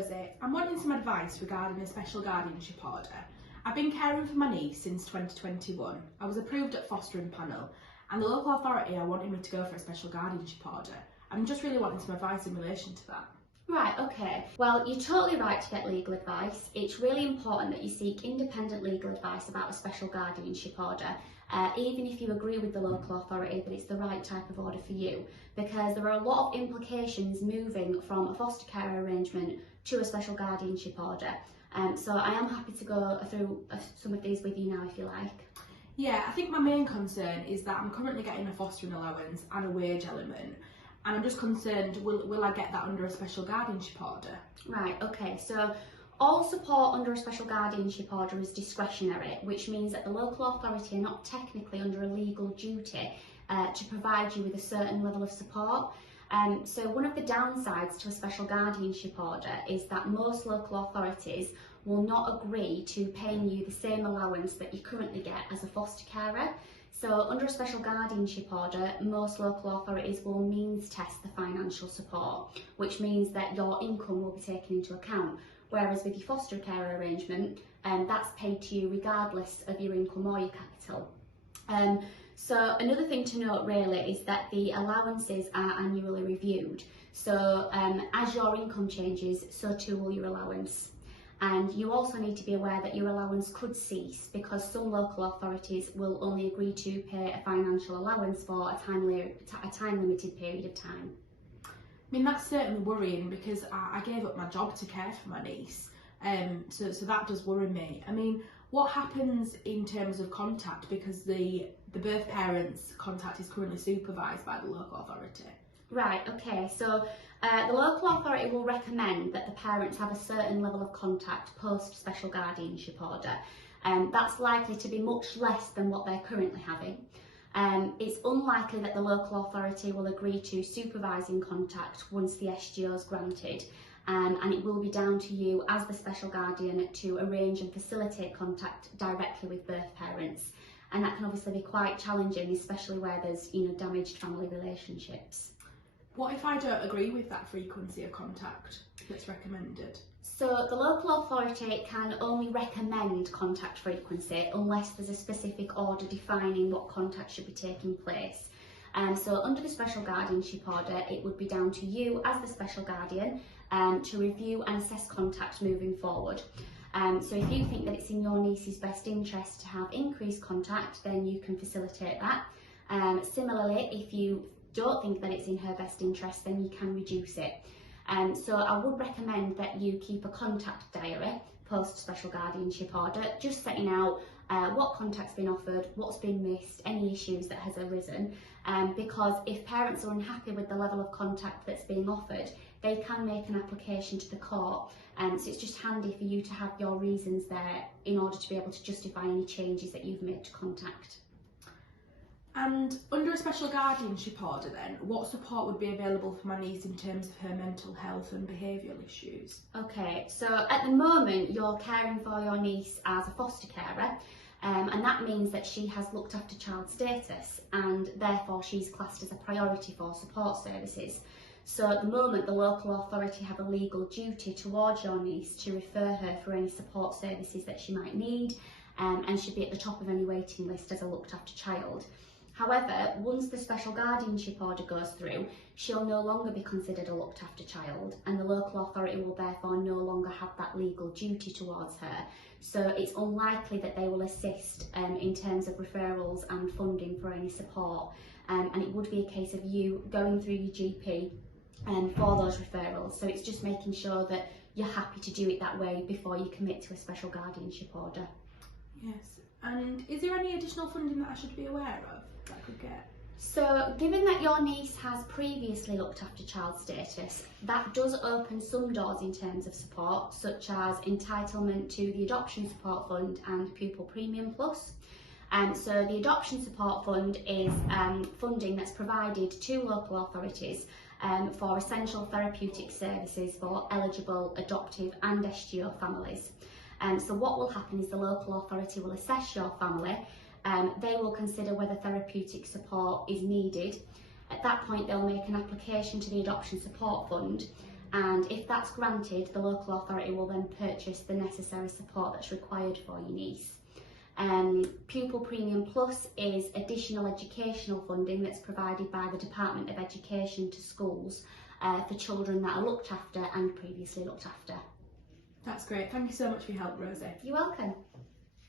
Rosie, I'm wanting some advice regarding a special guardianship order. I've been caring for my niece since 2021. I was approved at fostering panel and the local authority are wanting me to go for a special guardianship order. I'm just really wanting some advice in relation to that. Right, okay. Well, you're totally right to get legal advice. It's really important that you seek independent legal advice about a special guardianship order, even if you agree with the local authority that it's the right type of order for you, because there are a lot of implications moving from a foster care arrangement to a special guardianship order. So I am happy to go through some of these with you now if you like. Yeah, I think my main concern is that I'm currently getting a fostering allowance and a wage element, and I'm just concerned, will I get that under a special guardianship order? Right, okay, so all support under a special guardianship order is discretionary, which means that the local authority are not technically under a legal duty to provide you with a certain level of support. So one of the downsides to a special guardianship order is that most local authorities will not agree to paying you the same allowance that you currently get as a foster carer. So under a special guardianship order, most local authorities will means test the financial support, which means that your income will be taken into account. Whereas with your foster care arrangement, that's paid to you regardless of your income or your capital. So another thing to note really is that the allowances are annually reviewed. So as your income changes, so too will your allowance. And you also need to be aware that your allowance could cease because some local authorities will only agree to pay a financial allowance for a time-limited period of time. I mean, that's certainly worrying because I gave up my job to care for my niece, so that does worry me. I mean, what happens in terms of contact, because the birth parent's contact is currently supervised by the local authority? Right, okay, so the local authority will recommend that the parents have a certain level of contact post special guardianship order, and that's likely to be much less than what they're currently having. It's unlikely that the local authority will agree to supervising contact once the SGO is granted, and it will be down to you as the special guardian to arrange and facilitate contact directly with birth parents, and that can obviously be quite challenging, especially where there's damaged family relationships. What if I don't agree with that frequency of contact that's recommended? So the local authority can only recommend contact frequency unless there's a specific order defining what contact should be taking place. So under the special guardianship order, it would be down to you as the special guardian to review and assess contact moving forward. So if you think that it's in your niece's best interest to have increased contact, then you can facilitate that. Similarly, if you don't think that it's in her best interest, then you can reduce it. So I would recommend that you keep a contact diary post special guardianship order, just setting out what contact's been offered, what's been missed, any issues that has arisen, because if parents are unhappy with the level of contact that's being offered, they can make an application to the court. So it's just handy for you to have your reasons there in order to be able to justify any changes that you've made to contact. And under a special guardianship order then, what support would be available for my niece in terms of her mental health and behavioural issues? Okay, so at the moment you're caring for your niece as a foster carer, and that means that she has looked after child status and therefore she's classed as a priority for support services. So at the moment the local authority have a legal duty towards your niece to refer her for any support services that she might need, and should be at the top of any waiting list as a looked after child. However, once the special guardianship order goes through, she'll no longer be considered a looked after child, and the local authority will therefore no longer have that legal duty towards her. So it's unlikely that they will assist in terms of referrals and funding for any support, and it would be a case of you going through your GP for those referrals. So it's just making sure that you're happy to do it that way before you commit to a special guardianship order. Yes, and is there any additional funding that I should be aware of that I could get? So given that your niece has previously looked after child status, that does open some doors in terms of support, such as entitlement to the Adoption Support Fund and Pupil Premium Plus. So the Adoption Support Fund is funding that's provided to local authorities for essential therapeutic services for eligible adoptive and SGO families. So what will happen is the local authority will assess your family. They will consider whether therapeutic support is needed. At that point they'll make an application to the Adoption Support Fund, and if that's granted, the local authority will then purchase the necessary support that's required for your niece. Pupil Premium Plus is additional educational funding that's provided by the Department of Education to schools for children that are looked after and previously looked after. That's great. Thank you so much for your help, Rosie. You're welcome.